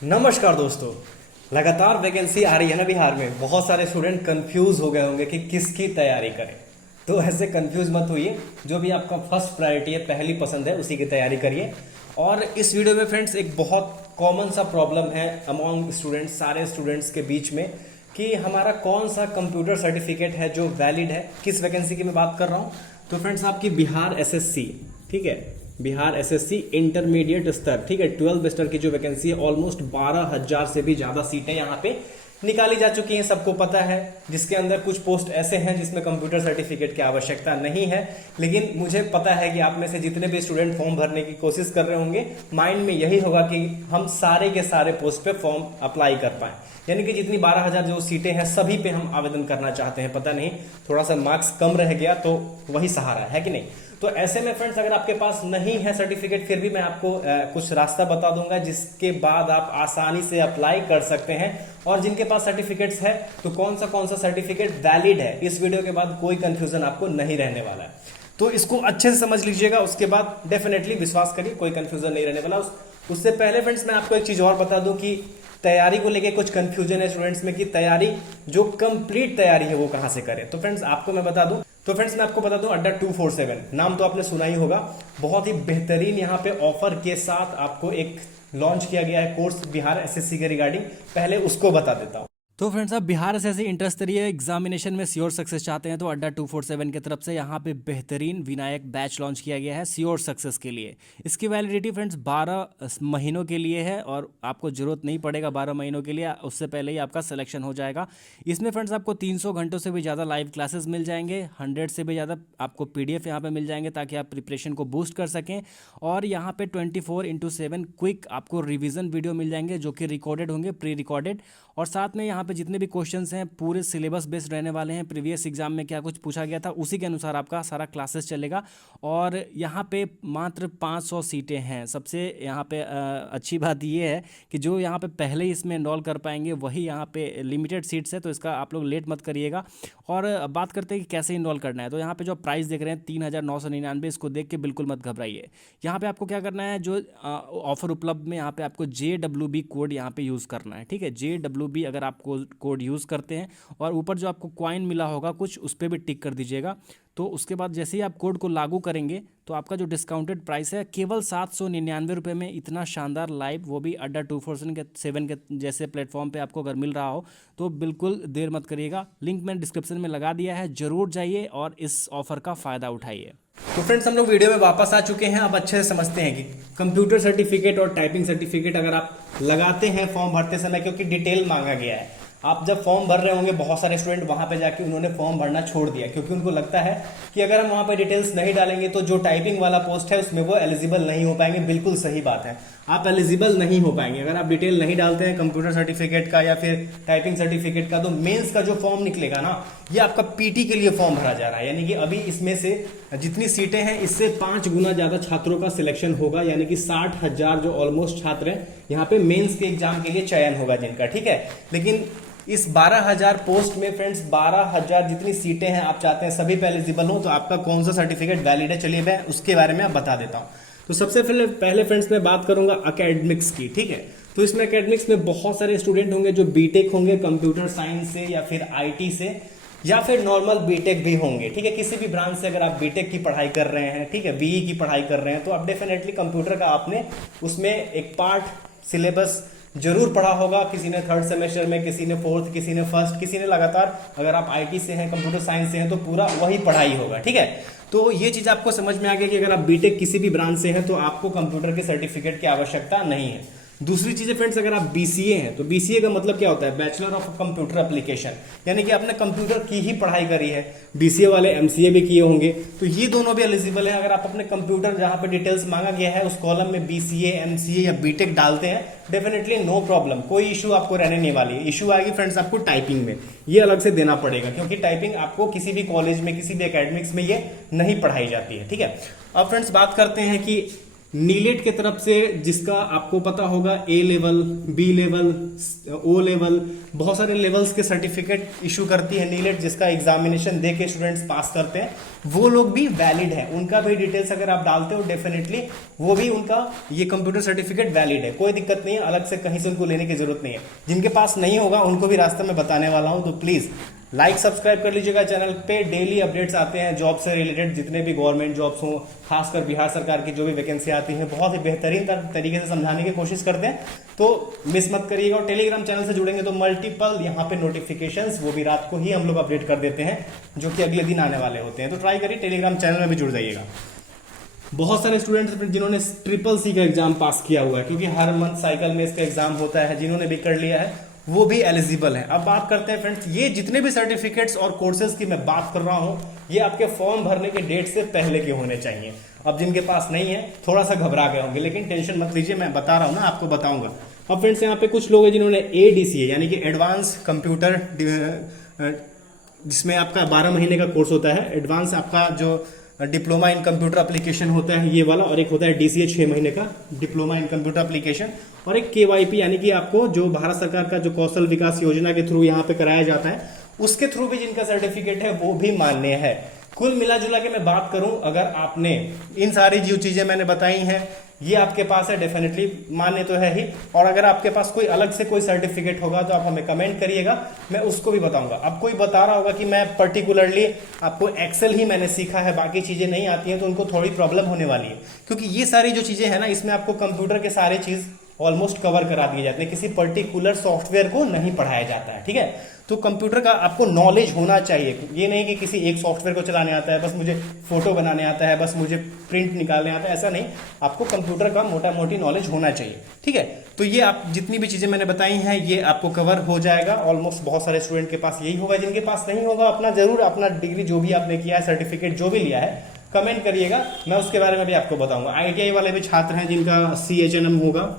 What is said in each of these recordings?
नमस्कार दोस्तों। लगातार वैकेंसी आ रही है ना बिहार में। बहुत सारे स्टूडेंट कंफ्यूज हो गए होंगे कि किसकी तैयारी करें। तो ऐसे कंफ्यूज मत होइए। जो भी आपका फर्स्ट प्रायोरिटी है, पहली पसंद है, उसी की तैयारी करिए। और इस वीडियो में फ्रेंड्स एक बहुत कॉमन सा प्रॉब्लम है अमॉन्ग स्टूडेंट्स, सारे स्टूडेंट्स के बीच में, कि हमारा कौन सा कंप्यूटर सर्टिफिकेट है जो वैलिड है। किस वैकेंसी की मैं बात कर रहा हूँ? तो फ्रेंड्स आपकी बिहार एसएससी, ठीक है, बिहार एसएससी इंटरमीडिएट स्तर, ठीक है, 12 स्तर की जो वैकेंसी है, ऑलमोस्ट 12,000 से भी ज्यादा सीटें यहाँ पे निकाली जा चुकी हैं, सबको पता है। जिसके अंदर कुछ पोस्ट ऐसे हैं जिसमें कंप्यूटर सर्टिफिकेट की आवश्यकता नहीं है। लेकिन मुझे पता है कि आप में से जितने भी स्टूडेंट फॉर्म भरने की कोशिश कर रहे होंगे, माइंड में यही होगा कि हम सारे के सारे पोस्ट पे फॉर्म अप्लाई कर पाए। यानी कि जितनी 12,000 जो सीटें हैं सभी पे हम आवेदन करना चाहते हैं। पता नहीं थोड़ा सा मार्क्स कम रह गया तो वही सहारा है कि नहीं। तो ऐसे में फ्रेंड्स अगर आपके पास नहीं है सर्टिफिकेट, फिर भी मैं आपको कुछ रास्ता बता दूंगा जिसके बाद आप आसानी से अप्लाई कर सकते हैं। और जिनके पास सर्टिफिकेट्स है तो कौन सा सर्टिफिकेट वैलिड है, इस वीडियो के बाद कोई कंफ्यूजन आपको नहीं रहने वाला है। तो इसको अच्छे से समझ लीजिएगा, उसके बाद डेफिनेटली विश्वास करिए कोई कंफ्यूजन नहीं रहने वाला। उससे पहले फ्रेंड्स मैं आपको एक चीज और बता दूं कि तैयारी को लेके कुछ कंफ्यूजन है स्टूडेंट्स में कि तैयारी जो कंप्लीट तैयारी है वो कहां से करें। तो फ्रेंड्स आपको मैं बता दूं, मैं आपको बता दूं, अड्डा 247 नाम तो आपने सुना ही होगा। बहुत ही बेहतरीन यहाँ पे ऑफर के साथ आपको एक लॉन्च किया गया है कोर्स बिहार एसएससी के रिगार्डिंग। पहले उसको बता देता हूँ। तो फ्रेंड्स आप बिहार एसएससी इंटर स्तरीय एग्जामिनेशन में श्योर सक्सेस चाहते हैं तो अड्डा 247 की तरफ से यहाँ पे बेहतरीन विनायक बैच लॉन्च किया गया है श्योर सक्सेस के लिए। इसकी वैलिडिटी फ्रेंड्स 12 महीनों के लिए है और आपको जरूरत नहीं पड़ेगा 12 महीनों के लिए, उससे पहले ही आपका सिलेक्शन हो जाएगा। इसमें फ्रेंड्स आपको 300 घंटों से भी ज़्यादा लाइव क्लासेस मिल जाएंगे, 100 से भी ज़्यादा आपको PDF यहाँ पर मिल जाएंगे ताकि आप प्रिपरेशन को बूस्ट कर सकें। और यहाँ पे 24/7 क्विक आपको रिविजन वीडियो मिल जाएंगे जो कि रिकॉर्डेड होंगे, प्री रिकॉर्डेड। और साथ में यहाँ पे जितने भी क्वेश्चंस हैं पूरे सिलेबस बेस्ड रहने वाले हैं। प्रीवियस एग्जाम में क्या कुछ पूछा गया था उसी के अनुसार आपका सारा क्लासेस चलेगा। और यहाँ पे मात्र 500 सीटें हैं। सबसे यहाँ पे अच्छी बात ये है कि जो यहाँ पे पहले ही इसमें इनरोल कर पाएंगे वही यहाँ पे लिमिटेड सीट्स है, तो इसका आप लोग लेट मत करिएगा। और बात करते हैं कि कैसे इनरोल करना है। तो यहाँ पे जो प्राइस देख रहे हैं 3,999, इसको देख के बिल्कुल मत घबराइए। यहाँ पे आपको क्या करना है, जो ऑफर उपलब्ध में यहाँ पे आपको JWB कोड यहाँ पे यूज़ करना है, ठीक है। JWB अगर आप कोड यूज़ करते हैं और ऊपर जो आपको कॉइन मिला होगा कुछ, उस पर भी टिक कर दीजिएगा। तो उसके बाद जैसे ही आप कोड को लागू करेंगे तो आपका जो डिस्काउंटेड प्राइस है केवल 799 रुपये में, इतना शानदार लाइव, वो भी अड्डा 247 के जैसे प्लेटफॉर्म पे आपको अगर मिल रहा हो तो बिल्कुल देर मत करिएगा। लिंक मैंने डिस्क्रिप्शन में लगा दिया है, जरूर जाइए और इस ऑफर का फ़ायदा उठाइए। तो फ्रेंड्स हम लोग वीडियो में वापस आ चुके हैं। अब अच्छे से समझते हैं कि कंप्यूटर सर्टिफिकेट और टाइपिंग सर्टिफिकेट अगर आप लगाते हैं फॉर्म भरते समय, क्योंकि डिटेल मांगा गया है। आप जब फॉर्म भर रहे होंगे, बहुत सारे स्टूडेंट वहां पे जाके उन्होंने फॉर्म भरना छोड़ दिया क्योंकि उनको लगता है कि अगर हम वहां पे डिटेल्स नहीं डालेंगे तो जो टाइपिंग वाला पोस्ट है उसमें वो एलिजिबल नहीं हो पाएंगे। बिल्कुल सही बात है, आप एलिजिबल नहीं हो पाएंगे अगर आप डिटेल नहीं डालते हैं कंप्यूटर सर्टिफिकेट का या फिर टाइपिंग सर्टिफिकेट का। तो मेंस का जो फॉर्म निकलेगा ना, ये आपका PT के लिए फॉर्म भरा जा रहा है। यानी कि अभी इसमें से जितनी सीटें हैं इससे 5 गुना ज्यादा छात्रों का सिलेक्शन होगा। यानी कि 60,000 जो ऑलमोस्ट छात्र हैं यहाँ पे मेंस के एग्जाम के लिए चयन होगा जिनका, ठीक है। लेकिन इस 12,000 पोस्ट में फ्रेंड्स 12,000 जितनी सीटें हैं आप चाहते हैं सभी पे एलिजिबल हो, तो आपका कौन सा सर्टिफिकेट वैलिड है, चलिए मैं उसके बारे में आप बता देता हूं। तो सबसे पहले फ्रेंड्स मैं बात करूंगा अकेडमिक्स की, ठीक है। तो इसमें अकेडमिक्स में बहुत सारे स्टूडेंट होंगे जो बीटेक होंगे कंप्यूटर साइंस से या फिर IT से या फिर नॉर्मल बीटेक भी होंगे, ठीक है। किसी भी ब्रांच से अगर आप बीटेक की पढ़ाई कर रहे हैं, ठीक है, BE की पढ़ाई कर रहे हैं, तो आप डेफिनेटली कंप्यूटर का आपने उसमें एक पार्ट सिलेबस जरूर पढ़ा होगा। किसी ने 3rd सेमेस्टर में, किसी ने 4th, किसी ने 1st, किसी ने लगातार, अगर आप IT से हैं, कंप्यूटर साइंस से हैं, तो पूरा वही पढ़ाई होगा, ठीक है। तो ये चीज आपको समझ में आ गया कि अगर आप बीटेक किसी भी ब्रांच से हैं तो आपको कंप्यूटर के सर्टिफिकेट की आवश्यकता नहीं है। दूसरी चीज है फ्रेंड्स, अगर आप BCA हैं तो BCA का मतलब क्या होता है, बैचलर ऑफ कंप्यूटर एप्लीकेशन, यानी कि आपने कंप्यूटर की ही पढ़ाई करी है। BCA वाले MCA भी किए होंगे, तो ये दोनों भी एलिजिबल है। अगर आप अपने कंप्यूटर जहां पे डिटेल्स मांगा गया है उस कॉलम में BCA, MCA या बीटेक डालते हैं, डेफिनेटली नो प्रॉब्लम, कोई इशू आपको रहने नहीं वाली है। इशू आएगी फ्रेंड्स आपको टाइपिंग में, ये अलग से देना पड़ेगा क्योंकि टाइपिंग आपको किसी भी कॉलेज में, किसी भी एकेडमिक्स में ये नहीं पढ़ाई जाती है, ठीक है। अब फ्रेंड्स बात करते हैं कि नीलेट के तरफ से, जिसका आपको पता होगा A level, B level, O level, बहुत सारे लेवल्स के सर्टिफिकेट इशू करती है नीलेट, जिसका एग्जामिनेशन दे के स्टूडेंट्स पास करते हैं, वो लोग भी वैलिड है। उनका भी डिटेल्स अगर आप डालते हो डेफिनेटली वो भी उनका ये कंप्यूटर सर्टिफिकेट वैलिड है, कोई दिक्कत नहीं है, अलग से कहीं से उनको लेने की जरूरत नहीं है। जिनके पास नहीं होगा उनको भी रास्ते में बताने वाला हूं, तो प्लीज लाइक सब्सक्राइब कर लीजिएगा। चैनल पे डेली अपडेट्स आते हैं जॉब से रिलेटेड, जितने भी गवर्नमेंट जॉब्स हों, खासकर बिहार सरकार की जो भी वैकेंसी आती है, बहुत ही बेहतरीन तरीके से समझाने की कोशिश करते हैं, तो मिस मत करिएगा। और टेलीग्राम चैनल से जुड़ेंगे तो मल्टीपल यहाँ पे नोटिफिकेशंस, वो भी रात को ही हम लोग अपडेट कर देते हैं, जो कि अगले दिन आने वाले होते हैं। तो ट्राई करिए, टेलीग्राम चैनल में भी जुड़ जाइएगा। बहुत सारे स्टूडेंट्स जिन्होंने ट्रिपल सी का एग्जाम पास किया हुआ है, क्योंकि हर मंथ साइकिल में इसका एग्जाम होता है, जिन्होंने भी कर लिया है वो भी एलिजिबल है। अब बात करते हैं फ्रेंड्स, ये जितने भी सर्टिफिकेट्स और कोर्सेज की मैं बात कर रहा हूं, ये आपके फॉर्म भरने के डेट से पहले के होने चाहिए। अब जिनके पास नहीं है थोड़ा सा घबरा गए होंगे, लेकिन टेंशन मत लीजिए, मैं बता रहा हूं ना, आपको बताऊंगा। अब फ्रेंड्स यहाँ पे कुछ लोग हैं जिन्होंने एडीसीए यानी कि एडवांस कंप्यूटर, जिसमें आपका 12 महीने का कोर्स होता है, एडवांस आपका जो डिप्लोमा इन कंप्यूटर एप्लीकेशन होता है ये वाला, और एक होता है डीसीए 6 महीने का डिप्लोमा इन कंप्यूटर एप्लीकेशन, और एक केवाईपी यानी कि आपको जो भारत सरकार का जो कौशल विकास योजना के थ्रू यहाँ पे कराया जाता है, उसके थ्रू भी जिनका सर्टिफिकेट है वो भी मान्य है। कुल मिला जुला के मैं बात करूं, अगर आपने इन सारी जो चीजें मैंने बताई हैं ये आपके पास है, डेफिनेटली मान्य तो है ही। और अगर आपके पास कोई अलग से कोई सर्टिफिकेट होगा तो आप हमें कमेंट करिएगा, मैं उसको भी बताऊंगा। अब कोई बता रहा होगा कि मैं पर्टिकुलरली आपको एक्सेल ही मैंने सीखा है, बाकी चीजें नहीं आती हैं, तो उनको थोड़ी प्रॉब्लम होने वाली है, क्योंकि ये सारी जो चीजें हैं ना, इसमें आपको कंप्यूटर के सारे चीज ऑलमोस्ट कवर करा दिए जाते हैं, किसी पर्टिकुलर सॉफ्टवेयर को नहीं पढ़ाया जाता है, ठीक है। तो कंप्यूटर का आपको नॉलेज होना चाहिए, ये नहीं कि किसी एक सॉफ्टवेयर को चलाने आता है, बस मुझे फोटो बनाने आता है, बस मुझे प्रिंट निकालने आता है, ऐसा नहीं। आपको कंप्यूटर का मोटा मोटी नॉलेज होना चाहिए, ठीक है। तो ये आप जितनी भी चीजें मैंने बताई हैं ये आपको कवर हो जाएगा ऑलमोस्ट। बहुत सारे स्टूडेंट के पास यही होगा, जिनके पास नहीं होगा अपना जरूर अपना डिग्री जो भी आपने किया है, सर्टिफिकेट जो भी लिया है, कमेंट करिएगा, मैं उसके बारे में भी आपको बताऊंगा। आईटीआई वाले भी छात्र हैं जिनका CHNM होगा,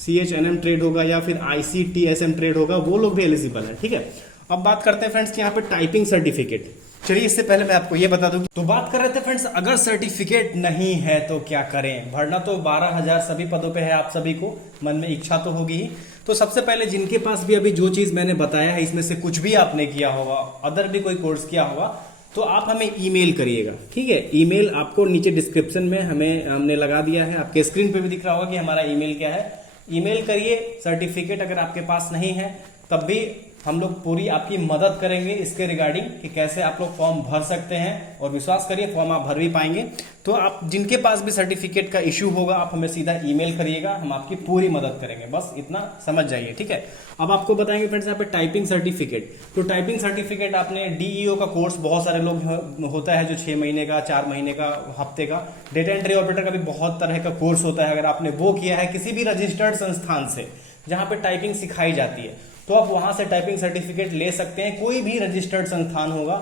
CHNM ट्रेड होगा, या फिर ICTSM ट्रेड होगा, वो लोग भी एलिजिबल है, ठीक है। अब बात करते हैं फ्रेंड्स यहाँ पे टाइपिंग सर्टिफिकेट। चलिए इससे पहले मैं आपको ये बता दूं, तो बात कर रहे थे फ्रेंड्स, अगर सर्टिफिकेट नहीं है तो क्या करें। भरना तो 12,000 सभी पदों पे है, आप सभी को मन में इच्छा तो होगी ही। तो सबसे पहले जिनके पास भी अभी जो चीज मैंने बताया है इसमें से कुछ भी आपने किया होगा, अदर भी कोई कोर्स किया होगा, तो आप हमें ईमेल करिएगा, ठीक है। ईमेल आपको नीचे डिस्क्रिप्शन में हमने लगा दिया है, आपके स्क्रीन पे भी दिख रहा होगा कि हमारा ईमेल क्या है। ईमेल करिए। सर्टिफिकेट अगर आपके पास नहीं है तब भी हम लोग पूरी आपकी मदद करेंगे इसके रिगार्डिंग कि कैसे आप लोग फॉर्म भर सकते हैं, और विश्वास करिए फॉर्म आप भर भी पाएंगे। तो आप जिनके पास भी सर्टिफिकेट का इश्यू होगा आप हमें सीधा ईमेल करिएगा, हम आपकी पूरी मदद करेंगे, बस इतना समझ जाइए, ठीक है। अब आपको बताएंगे फ्रेंड्स यहाँ पे टाइपिंग सर्टिफिकेट। तो टाइपिंग सर्टिफिकेट आपने डीईओ का कोर्स, बहुत सारे लोग होता है जो 6 महीने का, 4 महीने का, हफ्ते का, डेटा एंट्री ऑपरेटर का भी बहुत तरह का कोर्स होता है। अगर आपने वो किया है किसी भी रजिस्टर्ड संस्थान से जहां पे टाइपिंग सिखाई जाती है, तो आप वहां से टाइपिंग सर्टिफिकेट ले सकते हैं। कोई भी रजिस्टर्ड संस्थान होगा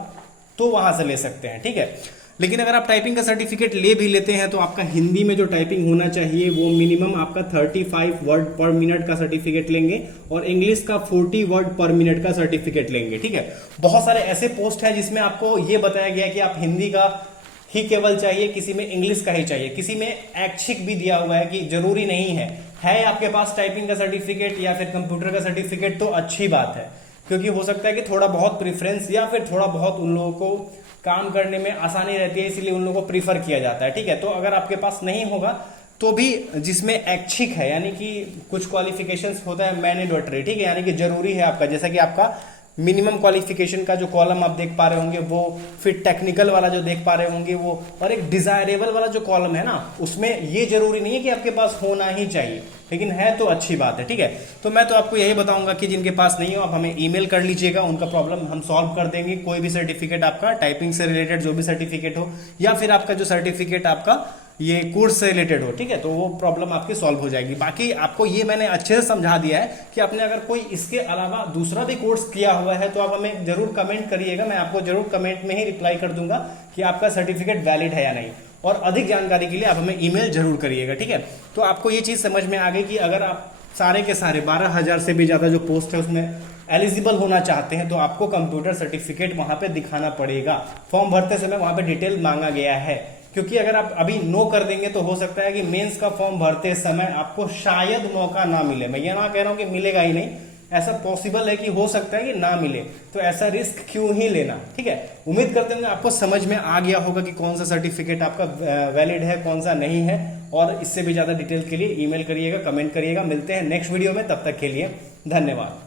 तो वहां से ले सकते हैं, ठीक है। लेकिन अगर आप टाइपिंग का सर्टिफिकेट ले भी लेते हैं तो आपका हिंदी में जो टाइपिंग होना चाहिए वो मिनिमम आपका 35 वर्ड पर मिनट का सर्टिफिकेट लेंगे, और इंग्लिश का 40 वर्ड पर मिनट का सर्टिफिकेट लेंगे, ठीक है। बहुत सारे ऐसे पोस्ट हैं जिसमें आपको ये बताया गया है कि आप हिंदी का ही केवल चाहिए, किसी में इंग्लिश का ही चाहिए, किसी में ऐच्छिक भी दिया हुआ है कि जरूरी नहीं है आपके पास टाइपिंग का सर्टिफिकेट या फिर कंप्यूटर का सर्टिफिकेट, तो अच्छी बात है, क्योंकि हो सकता है कि थोड़ा बहुत प्रेफरेंस या फिर थोड़ा बहुत उन लोगों को काम करने में आसानी रहती है, इसलिए उन लोगों को प्रीफर किया जाता है, ठीक है। तो अगर आपके पास नहीं होगा तो भी जिसमें ऐच्छिक है, यानी कि कुछ क्वालिफिकेशंस होता है मैंडेटरी, ठीक है, यानी कि जरूरी है आपका, जैसा कि आपका मिनिमम क्वालिफिकेशन का जो कॉलम आप देख पा रहे होंगे वो, फिर टेक्निकल वाला जो देख पा रहे होंगे वो, और एक डिजायरेबल वाला जो कॉलम है ना, उसमें ये जरूरी नहीं है कि आपके पास होना ही चाहिए, लेकिन है तो अच्छी बात है, ठीक है। तो मैं तो आपको यही बताऊंगा कि जिनके पास नहीं हो आप हमें ईमेल कर लीजिएगा, उनका प्रॉब्लम हम सॉल्व कर देंगे। कोई भी सर्टिफिकेट आपका टाइपिंग से रिलेटेड जो भी सर्टिफिकेट हो, या फिर आपका जो सर्टिफिकेट आपका ये कोर्स से रिलेटेड हो, ठीक है, तो वो प्रॉब्लम आपकी सॉल्व हो जाएगी। बाकी आपको ये मैंने अच्छे से समझा दिया है कि आपने अगर कोई इसके अलावा दूसरा भी कोर्स किया हुआ है तो आप हमें जरूर कमेंट करिएगा, मैं आपको जरूर कमेंट में ही रिप्लाई कर दूंगा कि आपका सर्टिफिकेट वैलिड है या नहीं। और अधिक जानकारी के लिए आप हमें ईमेल जरूर करिएगा, ठीक है। तो आपको ये चीज समझ में आ गई कि अगर आप सारे के सारे 12,000 से भी ज्यादा जो पोस्ट है उसमें एलिजिबल होना चाहते हैं तो आपको कंप्यूटर सर्टिफिकेट वहां पे दिखाना पड़ेगा। फॉर्म भरते समय वहां पे डिटेल मांगा गया है क्योंकि अगर आप अभी नो कर देंगे तो हो सकता है कि मेंस का फॉर्म भरते समय आपको शायद मौका ना मिले। मैं ये ना कह रहा हूं कि मिलेगा ही नहीं, ऐसा पॉसिबल है कि हो सकता है कि ना मिले, तो ऐसा रिस्क क्यों ही लेना। ठीक है, उम्मीद करते हैं आपको समझ में आ गया होगा कि कौन सा सर्टिफिकेट आपका वैलिड है, कौन सा नहीं है। और इससे भी ज्यादा डिटेल के लिए ईमेल करिएगा, कमेंट करिएगा। मिलते हैं नेक्स्ट वीडियो में, तब तक के लिए धन्यवाद।